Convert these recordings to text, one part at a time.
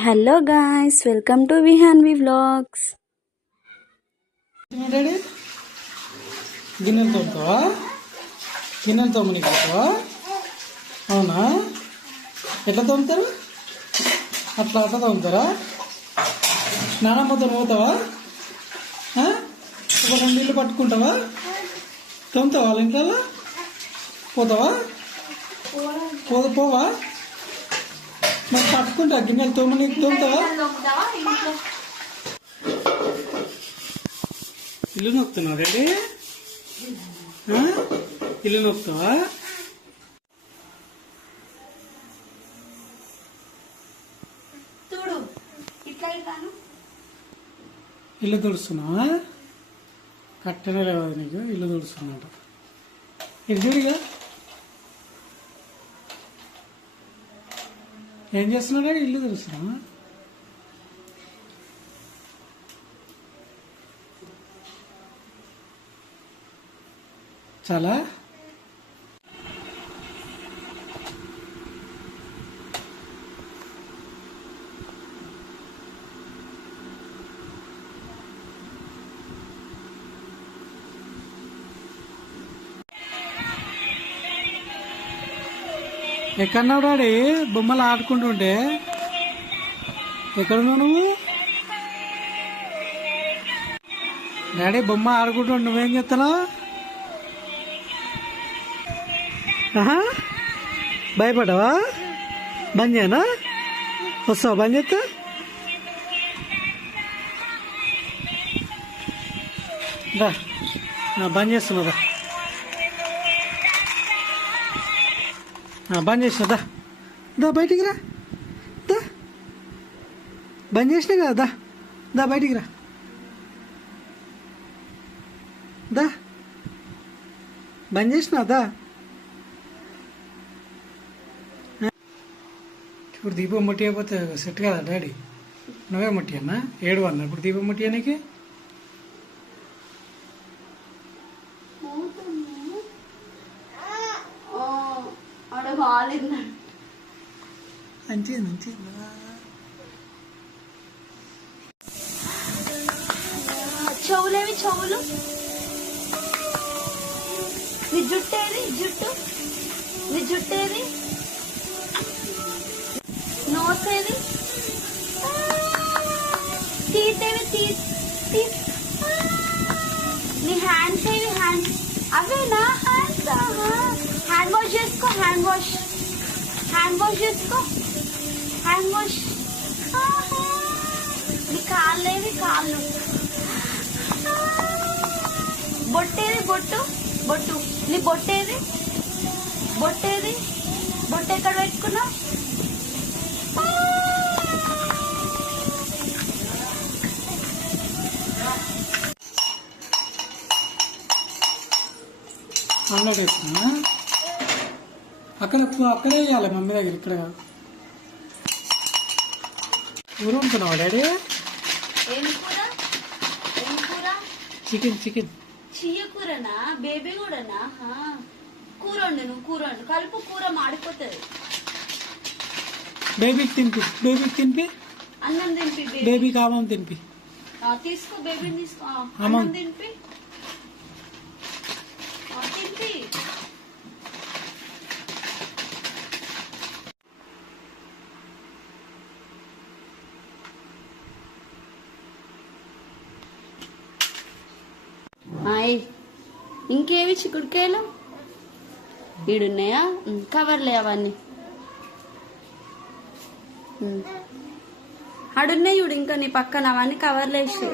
Hello guys, welcome to Vihanvi vlogs. గిన్నెలు తోముతావా? గిన్నెలు తోమని పోతావా? అవునా? ఎట్లా తోముతారు? అట్లా తోముతారా? స్నానమ్మతో పోతావా? ఒక 2 నీళ్ళు పట్టుకుంటావా? తోముతావా? వాళ్ళ ఇంట్లో పోతావా? పోవా? మరి పట్టుకుంటా గిన్నెలు తోమని తోముతావా? ఇల్లు నొక్కుతున్నావు డాడీ? ఇల్లు నొక్కుతావా? ఇల్లు తుడుస్తున్నావా? కట్టెనే లేవు నీకు, ఇల్లు తుడుస్తున్నట్టు. ఇది చూడిగా ఏం చేస్తున్నాడా? ఇల్లు తుడుస్తున్నావా? చాలా ఎక్కడున్నావు డాడీ? బొమ్మలు ఆడుకుంటుంటే ఎక్కడున్నావు నువ్వు? డాడీ బొమ్మ ఆడుకుంటుంటే నువ్వేం చేస్తున్నావు? భయపడవా? బంద్ చేయనా? వస్తావా? బంద్ చేస్తా. బంద్ చేస్తున్నదా? బంద్ చేసినా దా బయటికి రా. దా బంద్ చేసినా కదా, దా బయటికి రా. దా బంద్ చేసినా దా. ఇప్పుడు దీపం ముట్టి అయిపోతే సెట్ కదా డాడీ? నువ్వే ముట్టి అన్నా? 7 అన్నా ఇప్పుడు దీపం ముట్టి అనికి? మంచిది మంచిది. చెవులేవి చెవులు? నీ జుట్టేది? జుట్టు నీ జుట్టేది? నోసేది? తీతేవి? నీ హ్యాండ్స్ ఏవి? హ్యాండ్స్ అవేనా? హ్యాండ్స్ హ్యాండ్ వాష్ చేసుకో. హ్యాండ్ వాష్ చేసుకో. Hand wash. నీ కాళ్ళేవి? కాళ్ళు. బొట్టేది? బొట్టు నీ బొట్టేది? బొట్టు ఎక్కడ పెట్టుకున్నావు? అక్కడే వేయాలి మమ్మీ దగ్గర, ఇక్కడ ఊరు ఉంటున్నావా డాడీ? చికెన్ చియ్య కూరనా? బేబీ కూడానా? కూర వండు. నువ్వు కూర వండు. కలుపు. కూర మాడిపోతుంది. బేబీకి తినిపి. అన్నం తినిపి. బేబీకి ఆమం తినిపి. తీసుకో. బేబీని తీసుకో. అన్నం తినిపి. ఇంకేవి? చిక్కుడుకాయలు ఈడున్నాయా? కవర్లే అవన్నీ ఆడున్నాయి చూడు. ఇంకా నీ పక్కన అవన్నీ కవర్లు వేసి.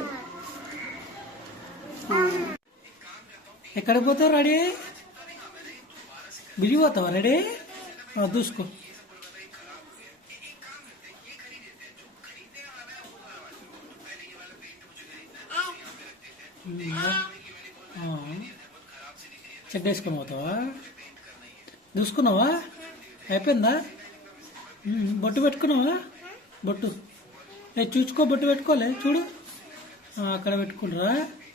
ఎక్కడ పోతావు రెడీ? బిజీ పోతావా రెడీ? చూసుకో. చెక్ వేసుకొని పోతావా? చూసుకున్నావా? అయిపోయిందా? బొట్టు పెట్టుకున్నావా? బొట్టు చూసుకో. బొట్టు పెట్టుకోలే చూడు. అక్కడ పెట్టుకుంటారా?